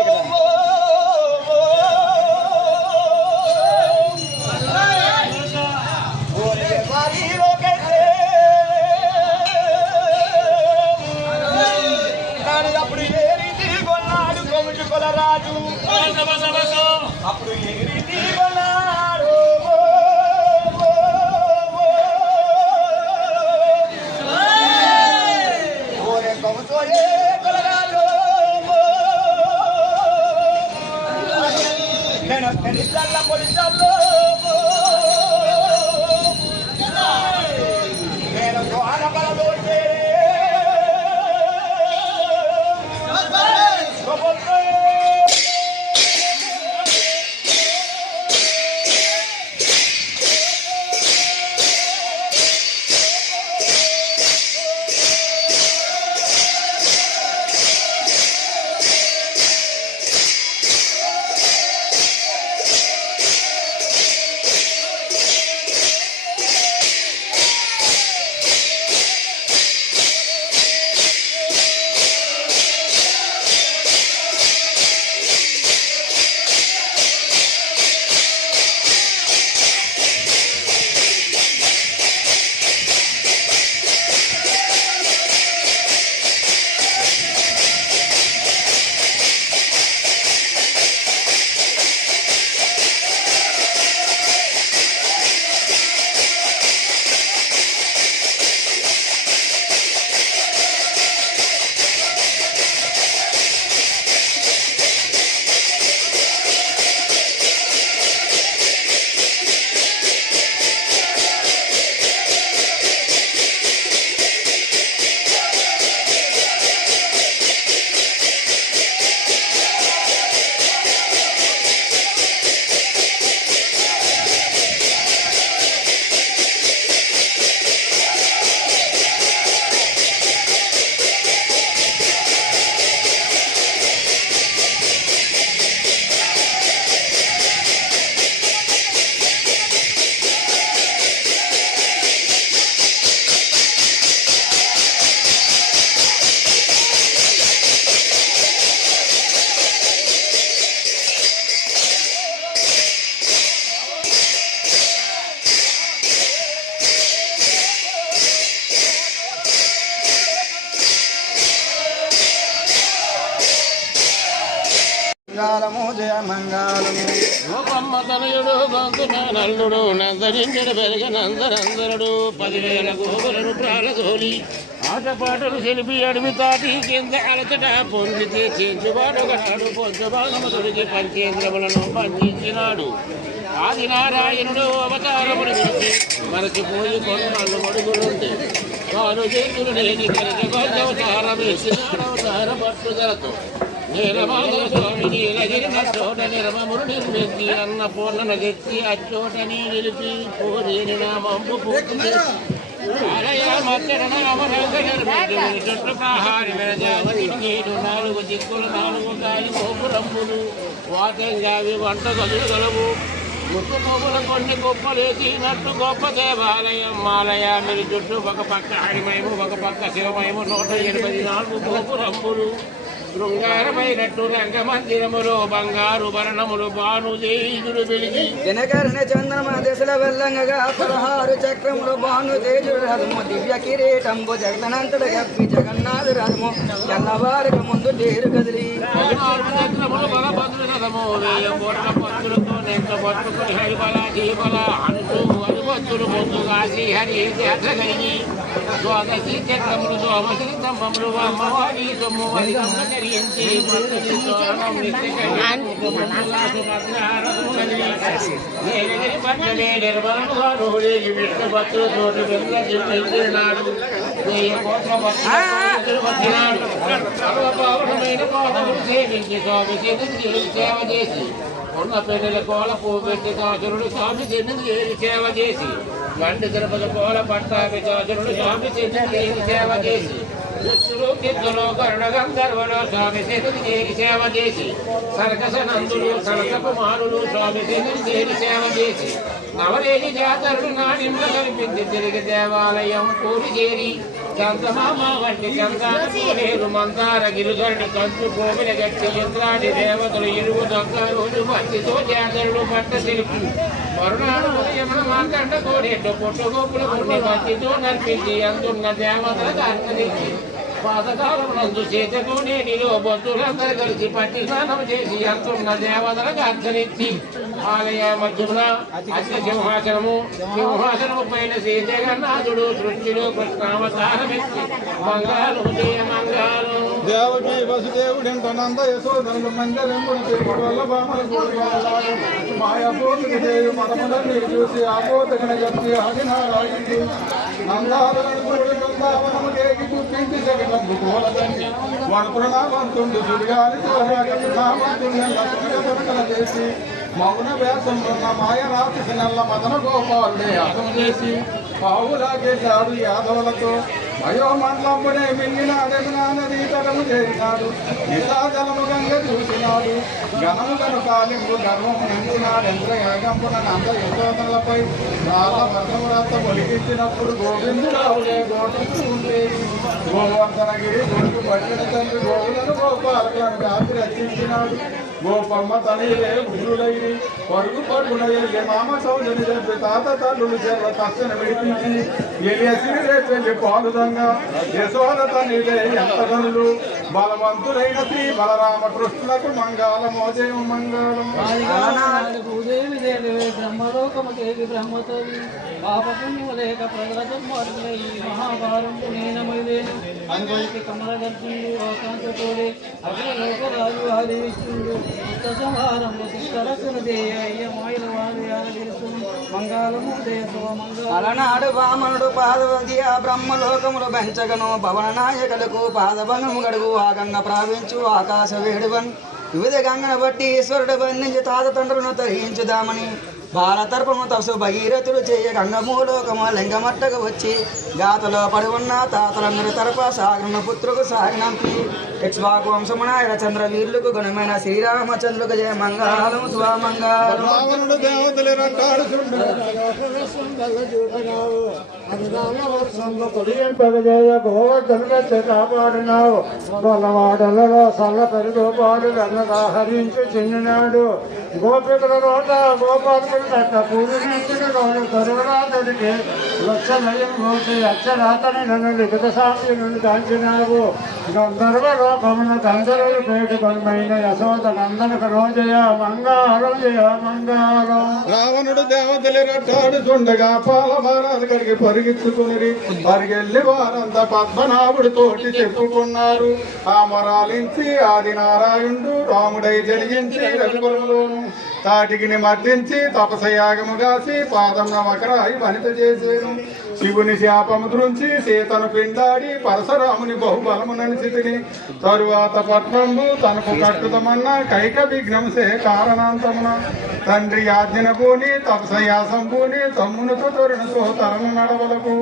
கேட்குறாங்க la policía. తనయుడు బంధున నల్లుడు నందరించడు పెరిగ నందనందరుడు పదివేల గోగులను ప్రాణగోలి ఆటపాటలు సెలిపి అడవి తాటి కింద అలచట పొందితే చేర్చుబాటుగాడు పొంచబాగము దొరికి పంచేంద్రములను పంచించినాడు. ఆదినారాయణుడు అవతారమును విడిచి మరచిపోయి కొన్నాళ్ళు మడుగులుంటే వారు చేతులు లేని కనుక అవతారం వేసిన అవతార పట్టుదలతో. నీలమాధవ స్వామి నీలగిరిన చోట నిర్మములు నిర్మించి అన్న పూర్ణన తెచ్చి అచ్చోటని నిలిపి పోలేని నామంపు పూర్తి చుట్టూ నాలుగు దిక్కులు నాలుగు గాలి గోపురంబులు వాతంగావి వంట గదులు గలవు ముత్తు గోపుల కొన్ని గొప్పలేసినట్టు గొప్ప దేవాలయం మాలయ మీరు చుట్టూ ఒక పక్క హరిమయము ఒక పక్క శివమయము నూట ఎనభై నాలుగు గోపురంబులు శృంగారమైనట్టు రంగమందిరములో బంగారు భరణములు బాను జైదుడు వెలిగి. దినకరణ చంద్రమ దశల వెల్లంగగా పదహారు చక్రములు భాను తేజుడు రథము. దివ్య కిరీటంబు జగదనంతుడు గప్పి జగన్నాథ రథము. తెల్లవారికి ముందు తేరు కదిలి. చక్రములు బలభద్ర రథము. వేయ కోట్ల పత్రులతో ఎంత పట్టుకుని హరిబల జీబల అంటూ హరిభక్తులు ముందుగా శ్రీహరి చేతగలిగి స్వాదశి చక్రములు అమ్మవారి సొమ్ము వరికమ్మ ధరించి సేవించి స్వామి సేవ చేసి ఉన్న పెళ్ళిల కోల పువ్వు పెట్టి కాచురుడు స్వామి సేవ చేసి వండి తిరుపతి పోల పట్టాభిచారుడు స్వామి చెన్నుకు సేవ చేసి. దుస్తులు కరుణ గంధర్వులు స్వామి చేతులు చేరి సేవ చేసి. సరకస నందులు సరస కుమారులు స్వామి చేతులు చేరి సేవ చేసి. నవరేణి జాతరుడు నాడింప కనిపించి తిరిగి దేవాలయం కూలి చేరి. చందమామ వంటి చందాన మందార గిరుగండి కంచు కోమిన గట్టి ఇంద్రాడి దేవతలు ఇరుగు దొంగలు భక్తితో జాతరులు పట్ట తెలుపు మరునాడు పుట్టుగోపులు అందున్న దేవతలకు అర్థనిచ్చి పాతకాలం నందు చేతకు బంధువులందరూ కలిసి పట్టి స్నానం చేసి అంతున్న దేవతలకు అర్చనిచ్చి ఆలయ మధ్యమున అత్య సింహాసనము. సింహాసనము పైన సీతగన్నాథుడు సృష్టిలో కృష్ణావతారమెత్తి మంగాలు మంగాలు దేవకి వసుదేవుడి నంద యశోదరులు వల్ల బామల మతములన్నీ చూసి ఆపోతగిన చెప్పి ఆదినారాయుడు నందాలను చూడి బృందావనము గుర్తించి కోలదండి. సుడిగాలి చేసి మౌన వ్యాసం ఉన్న మాయ రాక్షసి నల్ల మదన గోపాలుడే అర్థం చేసి పావులాగే జాడు యాదవులతో వయోమండలంబునే మింగినాడెగునా నదీ తరము చేరినాడు నిశాజలము గంగ చూసినాడు గణము గను కాలింపు గర్వం నిండినాడెంద్ర నంద యశోదలపై చాలా రాత ఒలిగించినప్పుడు గోవిందురావులే గోటకు గోవర్ధనగిరి గుడికి పట్టిన తండ్రి గోవులను గోపాలకులను కాపి రక్షించినాడు గోపమ్మ తనయులే గురులైరి పరుగు పరుగున ఎల్లి మామ సౌజని తాత తల్లులు చెర్ల తక్షణ విడిపించి ఎలియసిరి రేపెళ్ళి పాలుదంగా యశోద తనిలే ఎంత గనులు బలవంతులైన శ్రీ బలరామకృష్ణులకు మంగళ మోజయం మంగళం. భూదేవి దేవి బ్రహ్మలోకమకేవి బ్రహ్మతోవి పాపపుణ్యములేక ప్రజలతోడే మహాభారం నేనమైలేను అనుభవికి కమల గర్జునుడు అగ్రలోక రాజు లోకరాజు విష్ణుడు. మంగళము దేశవ మంగళ అలనాడు వామనుడు ఆ బ్రహ్మలోకములు పెంచగను. భవన నాయకులకు పాదబనము గడుగు ఆ గంగ ప్రావించు ఆకాశ వేడువన్. వివిధ గంగను బట్టి ఈశ్వరుడు బంధించి తాత తండ్రులను తరించుదామని బాలతర్పము తపసు భగీరథుడు చేయ గంగమూలోకము లింగమట్టకు వచ్చి గాతలో పడి ఉన్న తాతలందరి తరప సాగరణ పుత్రుకు సాగినంపి ఇక్ష్వాకు వంశమున చంద్ర వీర్లకు గుణమైన శ్రీరామచంద్రుకు జయ మంగళం స్వామంగళం. రావణుడు దేవతలు రట్టాడుచుండు కాపాడినావు గొల్లవాడలలో సల్ల పెరుగోపాడు గన్నగా హరించి గోపికల తట్ట పూర్వీకుడు లక్ష లక్షలయం గోపి అచ్చరాతని నన్ను లిఖిత సాక్షి నుండి కాంచినావు గంధర్వ లోకమున గంధర్వులు పేటుకొనమైన యశోద నందన రోజయ మంగారం జయ మంగారం రావణుడు దేవతలు రట్టాడుచుండగా పాల మహారాజు గారికి పరిగెత్తుకుని పరిగెళ్ళి వారంతా పద్మనాభుడు తోటి చెప్పుకున్నారు. ఆ మొరాలించి ఆది నారాయణుడు రాముడై జరిగించి రఘుకులంలోను తాటికిని మర్దించి తప్ప గాసి పాదం నమకరాయి వనిత చేసేను. శివుని శాపము దృంచి సీతను పిండాడి పరశురాముని బహుబలము ననిచితిని. తరువాత పట్నంబు తనకు కట్టుదమన్న కైక విఘ్నం సే కారణాంతమున. తండ్రి ఆజ్ఞన పూని తపసయాసం పూని తమ్మునితో తొరణతో తరను నడవలకు.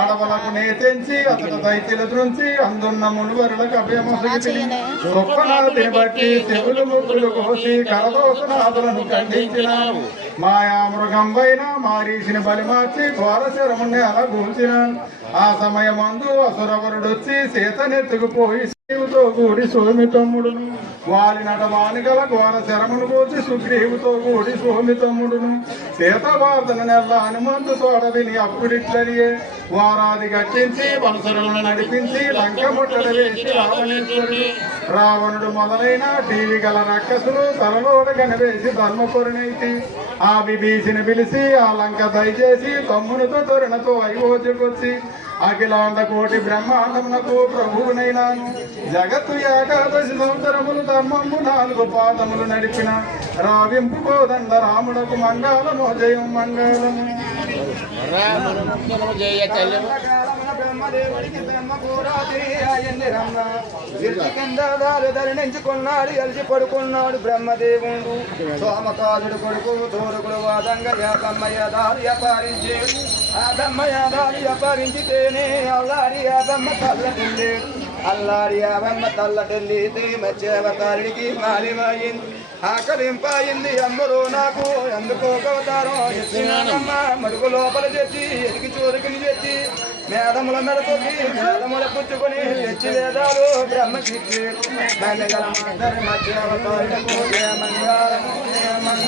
అడవలకు నేతెంచి అతడు దైత్యుల దృంచి అందున్న మునువరులకు అభయమొసగితిని గొప్పనాథిని బట్టి శివులు ముగ్గులు కోసి కరదోషనాథులను ఖండించినావు. మాయా మృగంపైన మారీసిని బలిమార్చి ఘోరశరముని అలా కూల్చినాను ఆ సమయమందు అసురవరుడొచ్చి సీతనెత్తుకుపోయి సుగ్రీవుతో కూడి సోమితమ్ముడును వారి నటవాని గల ఘోర శరమును కూర్చి సుగ్రీవుతో కూడి సోమితమ్ముడును తమ్ముడును. సీతవార్తను నెల్ల హనుమంతు తోడ విని అప్పుడిట్లనియే. వారాది గట్టించి వలసరులను నడిపించి లంక ముట్టడి వేసి రావణేశ్వరుడు. రావణుడు మొదలైన టీవీ గల రక్కసులు తలలోడ కనివేసి ధర్మపురనైతి. ఆ విభీషిని పిలిచి ఆ లంక దయచేసి తమ్మునితో తొరణతో అయోధ్యకొచ్చి అఖిలాండ కోటి బ్రహ్మాండమునకు ప్రభువునైనాను జగత్తు ఏకాదశి సంవత్సరములు ధర్మము నాలుగు పాదములు నడిపిన రావింపు కోదండ రాముడకు మంగళమో జయం మంగళము. బ్రహ్మదేవుడికి ధరించుకున్నాడు ఎలిసి పడుకున్నాడు బ్రహ్మదేవుడు సోమకాలుడు కొడుకు తోరుకుడు వాదంగా యాదమ్మయ్య దారి వ్యాపారించి ఆదమ్మయ్య వ్యాపారించితేనే అల్లాడి యాదమ్మ అల్లాడి యాదమ్మ తల్లటిల్లి మత్స్యవతారుడికి మాలిమాయింది ఆకలింపాయింది అందరూ నాకు. ఎందుకో అవతారం. ఎత్తినానమ్మ మడుగు లోపల తెచ్చి ఎదిగి చూరుకుని తెచ్చి మేడముల మెడతోకి మేడముల పుచ్చుకొని తెచ్చి వేదాలు బ్రహ్మకిచ్చి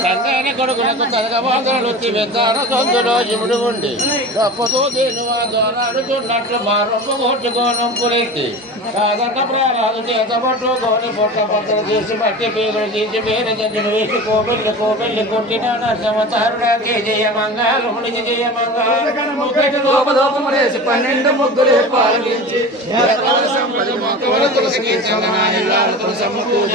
తండ్రి కొడుకులకు కలగబాదలు తివేతాన సొందులో ఇముడు ఉండి తప్పతో దేని వాదోరాడుతున్నట్లు మారొప్పు కొట్టుకోనం పురెత్తి కాదన్న ప్రాణాలు చేత గోని పొట్ట పక్కన చేసి బట్టి పేగులు తీసి పేరు జంతులు వేసి కోబెల్లి కోబెల్లి కొట్టిన నరసమతారుడాకి జయ మంగాళముడికి జయ లోపలోపములేసి పన్నెండు ముగ్గులే పాలించి మంగాళ తులసికి చందనాయిల్లాల తులసమ్మ పూజ.